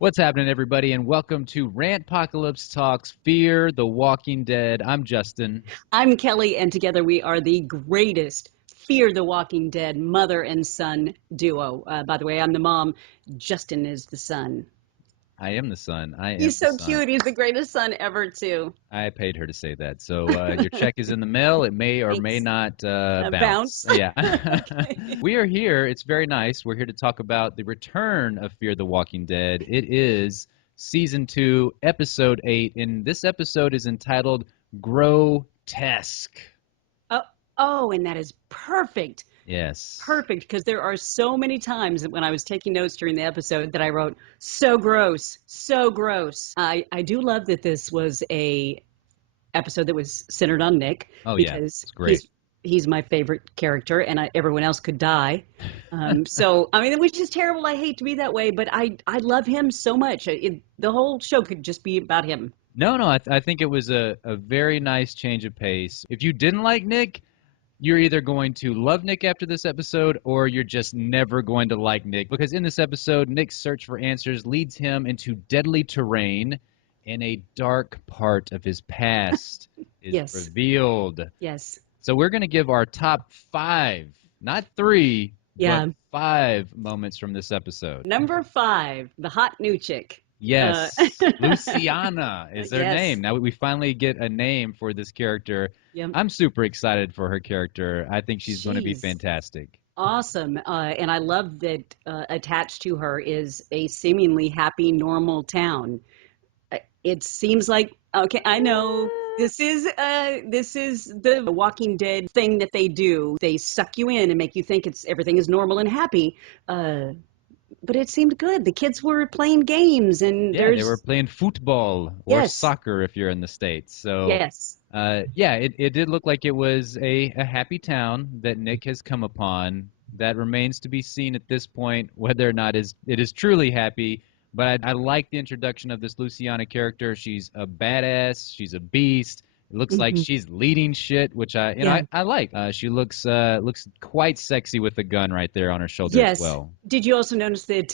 What's happening, everybody, and welcome to Rantpocalypse Talks Fear the Walking Dead. I'm Justin. I'm Kelly, and together we are the greatest Fear the Walking Dead mother and son duo. By the way, I'm the mom. Justin is the son. I am the son. I am He's the so son. cute. He's the greatest son ever, too. I paid her to say that. So your check is in the mail. It may or may Thanks. not bounce. Bounce. Yeah. Okay. We are here. It's very nice. We're here to talk about the return of Fear the Walking Dead. It is Season 2, Episode 8, and this episode is entitled Grotesque. Oh, and that is perfect. Yes. Perfect, because there are so many times that when I was taking notes during the episode that I wrote, so gross, so gross. I do love that this was a episode that was centered on Nick. Oh, yeah. Because It's great. he's my favorite character, and everyone else could die. So, I mean, which is terrible. I hate to be that way, but I love him so much. The whole show could just be about him. No, I think it was a very nice change of pace. If you didn't like Nick, you're either going to love Nick after this episode or you're just never going to like Nick. Because in this episode, Nick's search for answers leads him into deadly terrain and a dark part of his past is Yes. revealed. Yes. So we're going to give our top 5, not 3, Yeah. but 5 moments from this episode. Number 5, the hot new chick. Yes, Luciana is her Yes. name. Now we finally get a name for this character. Yep. I'm super excited for her character. I think she's going to be She's fantastic. Awesome. And I love that attached to her is a seemingly happy, normal town. It seems like, okay, I know this is the Walking Dead thing that they do. They suck you in and make you think everything is normal and happy. But it seemed good. The kids were playing games, and Yeah, they were playing football or Yes. soccer if you're in the States. So Yes. yeah, it did look like it was a happy town that Nick has come upon. That remains to be seen at this point, whether or not it is truly happy. But I like the introduction of this Luciana character. She's a badass. She's a beast. It looks like Mhm. she's leading shit, which I Yeah. like. She looks quite sexy with the gun right there on her shoulder Yes. as well. Did you also notice that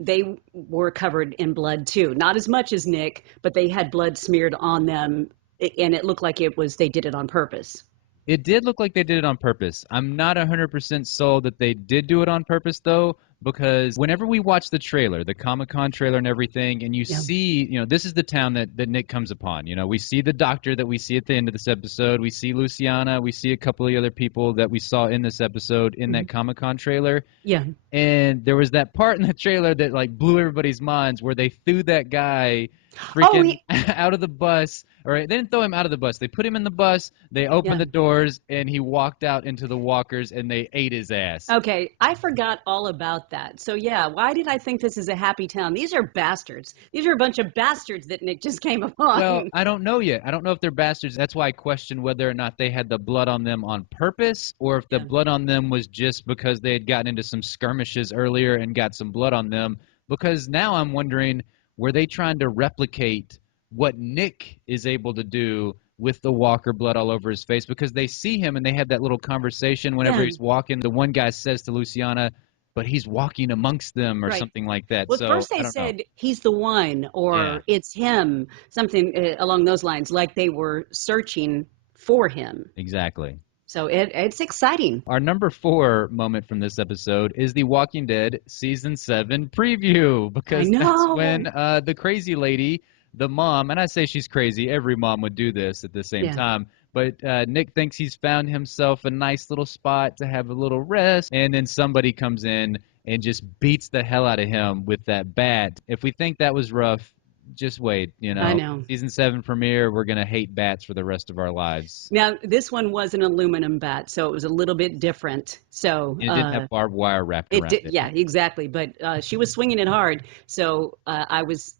they were covered in blood too? Not as much as Nick, but they had blood smeared on them, and it looked like they did it on purpose. It did look like they did it on purpose. I'm not 100% sold that they did do it on purpose, though, because whenever we watch the trailer, the Comic-Con trailer and everything, and you Yeah. see, this is the town that Nick comes upon. We see the doctor that we see at the end of this episode. We see Luciana. We see a couple of other people that we saw in this episode in that Comic-Con trailer. Yeah. And there was that part in the trailer that, like, blew everybody's minds where they threw that guy Oh, freaking out of the bus. All right, they didn't throw him out of the bus. They put him in the bus, they opened the doors, and he walked out into the walkers, and they ate his ass. Okay, I forgot all about that. So yeah, why did I think this is a happy town? These are bastards. These are a bunch of bastards that Nick just came upon. Well, I don't know yet. I don't know if they're bastards. That's why I question whether or not they had the blood on them on purpose, or if the blood on them was just because they had gotten into some skirmishes earlier and got some blood on them. Because now I'm wondering, were they trying to replicate what Nick is able to do with the walker blood all over his face? Because they see him and they have that little conversation whenever he's walking. The one guy says to Luciana, but he's walking amongst them or Right. something like that. Well, So first I they don't said know. he's the one, or Yeah. it's him, something along those lines, like they were searching for him. Exactly. So it's exciting. Our number 4 moment from this episode is the Walking Dead Season 7 preview, because I that's know. when the crazy lady, the mom, and I say she's crazy, every mom would do this at the same Yeah. time, but Nick thinks he's found himself a nice little spot to have a little rest, and then somebody comes in and just beats the hell out of him with that bat. If we think that was rough, just wait, I know. Season 7 premiere, we're going to hate bats for the rest of our lives. Now, this one was an aluminum bat, so it was a little bit different. So And it did have barbed wire wrapped around it. Yeah, exactly. But she was swinging it hard. So I was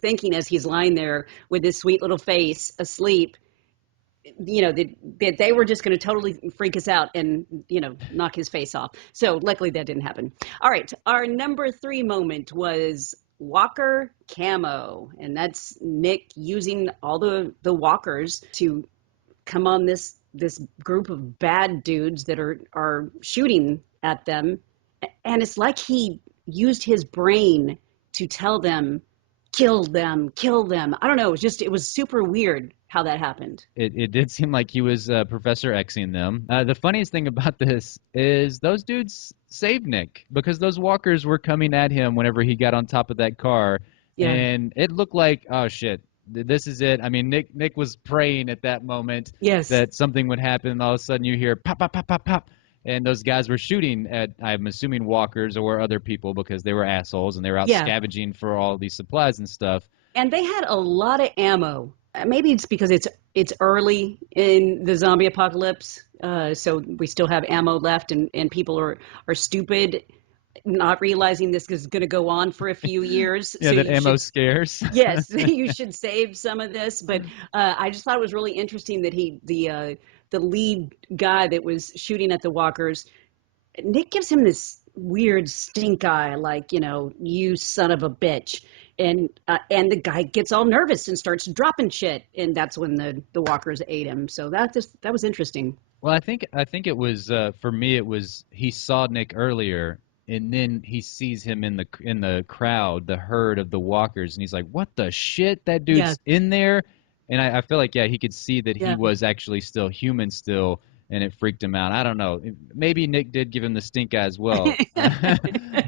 thinking as he's lying there with his sweet little face asleep, that they were just going to totally freak us out and, knock his face off. So luckily that didn't happen. All right. Our number 3 moment was Walker camo. And that's Nick using all the walkers to come on this group of bad dudes that are shooting at them. And it's like he used his brain to tell them, kill them, kill them. I don't know. It was super weird how that happened. It did seem like he was Professor Xing them. The funniest thing about this is those dudes saved Nick because those walkers were coming at him whenever he got on top of that car, Yeah. and it looked like, oh shit, this is it. I mean, Nick was praying at that moment Yes. that something would happen, and all of a sudden you hear pop, pop, pop, pop, pop, and those guys were shooting at, I'm assuming, walkers or other people because they were assholes and they were out Yeah. scavenging for all these supplies and stuff. And they had a lot of ammo. Maybe it's because it's early in the zombie apocalypse, so we still have ammo left, and people are stupid, not realizing this is going to go on for a few years. Yeah, So the you ammo should, scarce. yes, you should save some of this. But I just thought it was really interesting that the lead guy that was shooting at the walkers, Nick gives him this weird stink eye, like, you son of a bitch. And the guy gets all nervous and starts dropping shit, and that's when the walkers ate him. So that was interesting. Well, I think it was for me. It was he saw Nick earlier, and then he sees him in the crowd, the herd of the walkers, and he's like, "What the shit? That Yeah, dude's in there!" And I feel like he could see that he yeah. was actually still human still, and it freaked him out. I don't know. Maybe Nick did give him the stink eye as well,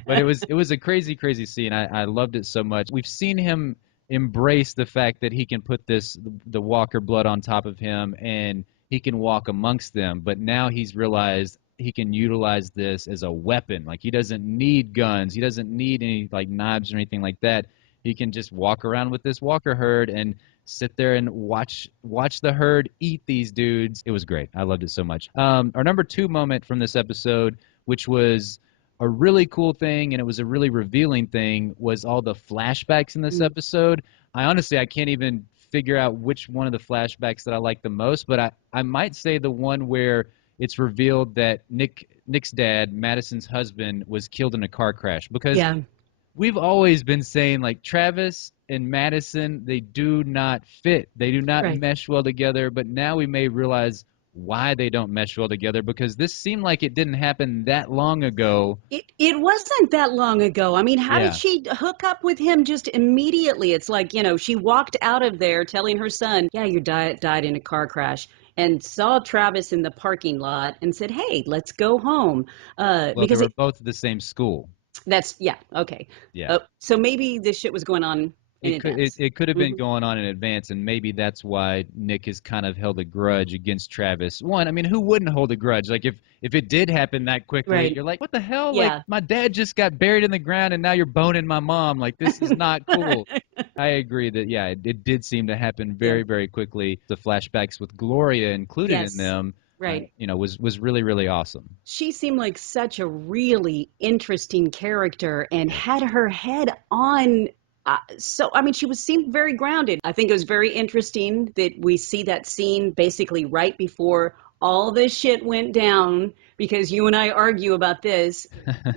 but it was a crazy crazy scene. I loved it so much. We've seen him embrace the fact that he can put the walker blood on top of him and he can walk amongst them, but now he's realized he can utilize this as a weapon. Like he doesn't need guns, he doesn't need any like knives or anything like that. He can just walk around with this walker herd and sit there and watch the herd eat these dudes. It was great. I loved it so much. Our number 2 moment from this episode, which was a really cool thing and it was a really revealing thing, was all the flashbacks in this Mm, episode. I can't even figure out which one of the flashbacks that I like the most, but I might say the one where it's revealed that Nick's dad, Madison's husband, was killed in a car crash. Because yeah, we've always been saying like Travis and Madison, they do not fit. They do not right. mesh well together, but now we may realize why they don't mesh well together because this seemed like it didn't happen that long ago. It wasn't that long ago. I mean, how did Yeah. she hook up with him just immediately? It's like, she walked out of there telling her son, yeah, your dad died in a car crash, and saw Travis in the parking lot and said, hey, let's go home. Well, they Because were both at the same school. yeah, okay. Yeah. So maybe this shit was going on in It could it, advance. it could have been Hmm. going on in advance, and maybe that's why Nick has kind of held a grudge against Travis. One, I mean, who wouldn't hold a grudge? Like if it did happen that quickly, Right. you're like, what the hell? Like Yeah. my dad just got buried in the ground, and now you're boning my mom. Like this is not cool. I agree that it did seem to happen Yeah. very very quickly. The flashbacks with Gloria included in Yes. them, Right. was really really awesome. She seemed like such a really interesting character and Yeah. had her head on. So, I mean, seemed very grounded. I think it was very interesting that we see that scene basically right before all this shit went down, because you and I argue about this.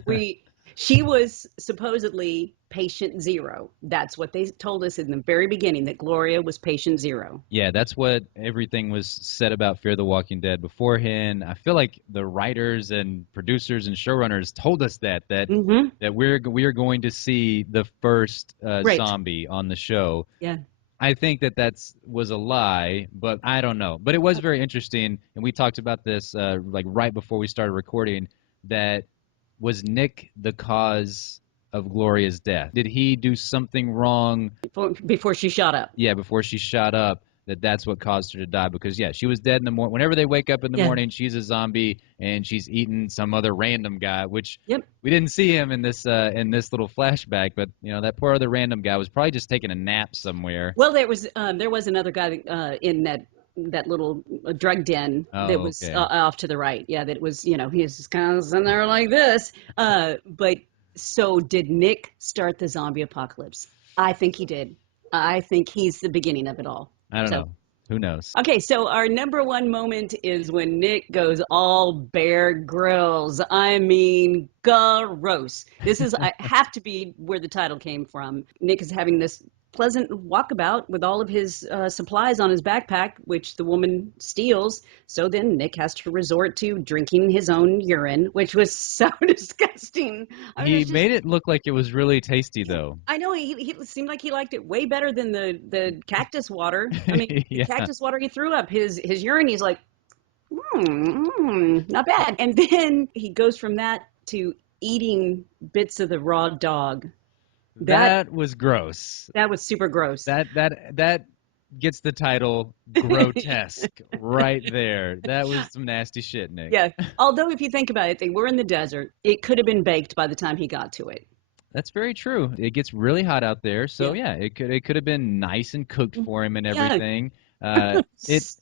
We She was supposedly patient zero. That's what they told us in the very beginning, that Gloria was patient zero. Yeah, that's what everything was said about Fear the Walking Dead beforehand. I feel like the writers and producers and showrunners told us that Mm-hmm. that we are going to see the first Right. zombie on the show. Yeah. I think that was a lie, but I don't know. But it was very interesting, and we talked about this like right before we started recording. That was Nick the cause of Gloria's death? Did he do something wrong? Before she shot up. Yeah, before she shot up, that's what caused her to die. Because she was dead in the morning. Whenever they wake up in the Yeah. morning, she's a zombie and she's eating some other random guy, which Yep. we didn't see him in this little flashback. But that poor other random guy was probably just taking a nap somewhere. Well, there was another guy in that little drug den that Oh, was okay. off to the right. Yeah, that was, he was just kind of sitting there like this. But so did Nick start the zombie apocalypse? I think he did. I think he's the beginning of it all. I don't So know. Who knows? okay, so our number one moment is when Nick goes all Bear Grylls. I mean, gross. This is I have to be where the title came from. Nick is having this pleasant walkabout with all of his supplies on his backpack, which the woman steals. So then Nick has to resort to drinking his own urine, which was so disgusting. I mean, He it's just, made it look like it was really tasty, though. I know he seemed like he liked it way better than the cactus water. I mean, the Yeah. cactus water he threw up, his urine, he's like, not bad. And then he goes from that to eating bits of the raw dog. That That was gross. that was super gross. That gets the title Grotesque right there. That was some nasty shit, Nick. Yeah. Although if you think about it, they were in the desert. It could have been baked by the time he got to it. That's very true. It gets really hot out there, so Yeah. yeah, it could have been nice and cooked for him and Yeah. everything. It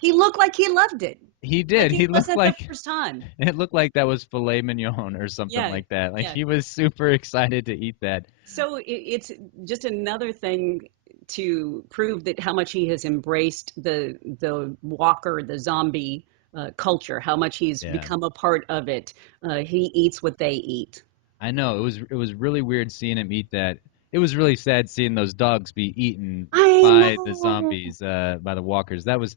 He looked like he loved it. he Like did. it He looked wasn't the like first time. it looked like that was filet mignon or something Yeah. like that. Like Yeah. he was super excited to eat that. So it's just another thing to prove that how much he has embraced the walker, the zombie culture, how much he's Yeah. become a part of it. He eats what they eat. I know it was really weird seeing him eat that. It was really sad seeing those dogs be eaten I by the know. zombies, by the walkers. That was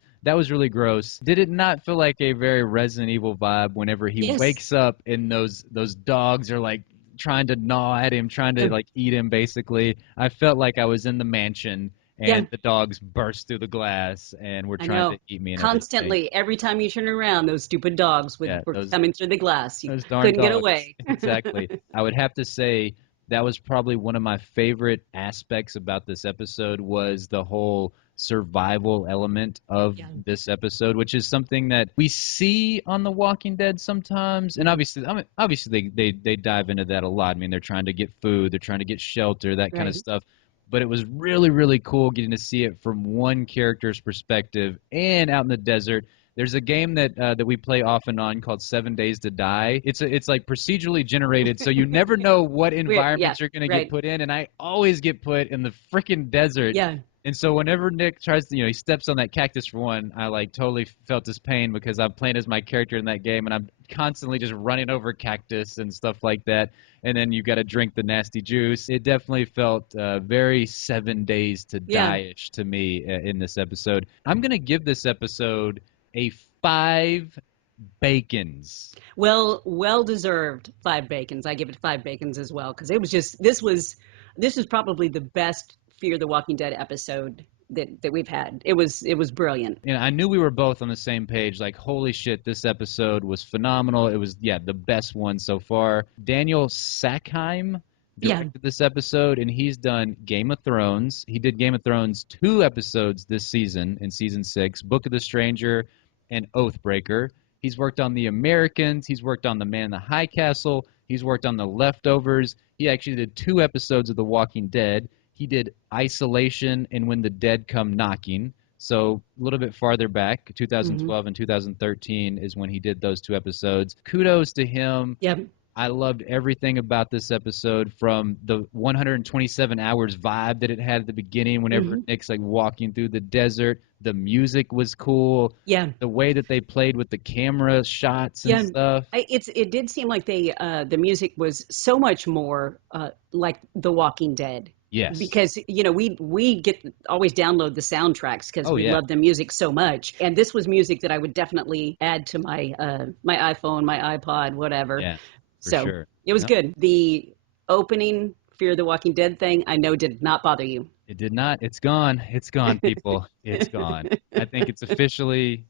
really gross. Did it not feel like a very Resident Evil vibe whenever he Yes. wakes up and those dogs are like trying to gnaw at him, trying to like eat him basically? I felt like I was in the mansion Yeah, and the dogs burst through the glass and were I trying to know. eat me and everything. Constantly, every time you turn around, those stupid dogs Yeah, were those coming through the glass. You Those darn couldn't get dogs. away. Exactly. I would have to say that was probably one of my favorite aspects about this episode was the whole survival element of Yeah. this episode, which is something that we see on The Walking Dead sometimes. And obviously, I mean, obviously they dive into that a lot. I mean, they're trying to get food, they're trying to get shelter, that kind of Right. stuff. But it was really, really cool getting to see it from one character's perspective and out in the desert. There's a game that we play off and on called 7 Days to Die. It's like procedurally generated, so you never know what Weird. Yeah. environments you're gonna get Right. put in. And I always get put in the freaking desert. Yeah. And so whenever Nick tries to, he steps on that cactus for one, I like totally felt his pain because I'm playing as my character in that game, and I'm constantly just running over cactus and stuff like that. And then you got to drink the nasty juice. It definitely felt very 7 Days to Yeah. Die-ish to me in this episode. I'm gonna give this episode a 5 bacons. Well deserved 5 bacons. I give it 5 bacons as well because it was just this was probably the best Fear the Walking Dead episode that we've had. It was brilliant. And I knew we were both on the same page. Like, holy shit, this episode was phenomenal. It was, yeah, the best one so far. Daniel Sackheim Yeah. directed this episode, and he's done Game of Thrones. He did Game of Thrones 2 episodes this season in season 6, Book of the Stranger and Oathbreaker. He's worked on The Americans. He's worked on The Man in the High Castle. He's worked on The Leftovers. He actually did 2 episodes of The Walking Dead. He did Isolation and When the Dead Come Knocking. So a little bit farther back, Hmm. 2012 and 2013 is when he did those 2 episodes. Kudos to him. Yep. I loved everything about this episode, from the 127 hours vibe that it had at the beginning whenever Hmm. Nick's like walking through the desert. The music was cool. Yeah. The way that they played with the camera shots and Yeah. stuff. It did seem like the music was so much more like The Walking Dead. Yes. Because we get always download the soundtracks because Oh, we yeah. love the music so much, and this was music that I would definitely add to my iPhone, my iPod, whatever. Yeah, for So sure. it was Yep. good. The opening Fear the Walking Dead thing I know did not bother you. It did not. It's gone. It's gone, people. It's gone. I think it's officially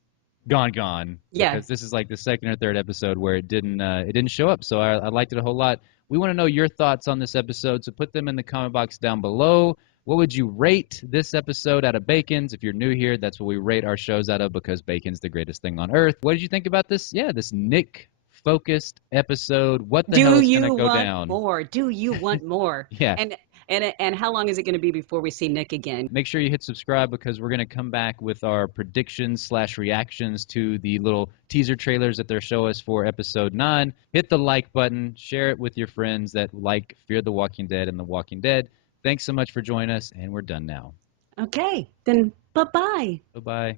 gone Yeah. because this is like the second or third episode where it didn't show up. So I liked it a whole lot. We want to know your thoughts on this episode, so put them in the comment box down below. What would you rate this episode out of bacons? If you're new here, that's what we rate our shows out of because bacon's the greatest thing on earth. What did you think about this? Yeah, this Nick focused episode. What the hell Do is gonna you go want down? more? Do you want more? Yeah. And how long is it going to be before we see Nick again? Make sure you hit subscribe because we're going to come back with our predictions/reactions to the little teaser trailers that they'll show us for episode 9. Hit the like button, share it with your friends that like Fear the Walking Dead and The Walking Dead. Thanks so much for joining us, and we're done now. Okay, then bye-bye. Bye-bye.